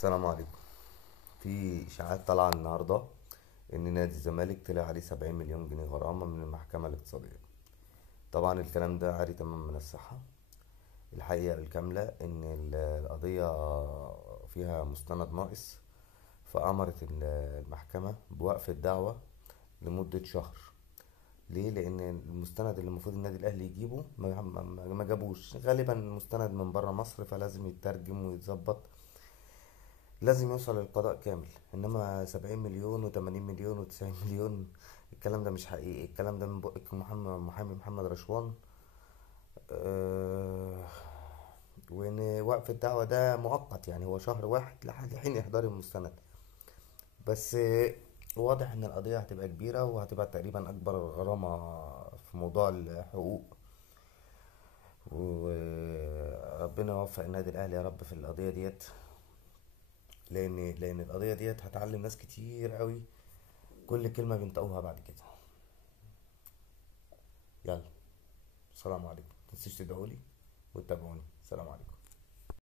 السلام عليكم. في اشاعات طالعه النهارده ان نادي الزمالك طلع عليه 70 مليون جنيه غرامه من المحكمه الاقتصاديه. طبعا الكلام ده عاري تمام من الصحه. الحقيقه الكامله ان القضيه فيها مستند ناقص، فامرت المحكمه بوقف الدعوه لمده شهر. ليه؟ لان المستند اللي المفروض النادي الاهلي يجيبه ما جابوش، غالبا المستند من بره مصر، فلازم يترجم ويتظبط، لازم يوصل للقضاء كامل. انما 70 مليون و80 مليون و90 مليون، الكلام ده مش حقيقي. الكلام ده من بق محامي محمد رشوان. أه. وان وقف الدعوة ده مؤقت، يعني هو شهر واحد لحد حين احضار المستند بس. واضح ان القضية هتبقى كبيرة، وهتبقى تقريبا اكبر غرامة في موضوع الحقوق. وربنا يوفق النادي الاهلي يا رب في القضية ديت، لان القضية ديت هتعلم ناس كتير قوي كل كلمة بينطقوها بعد كده. يلا، السلام عليكم، متنسوش تدعولي وتتابعوني. السلام عليكم.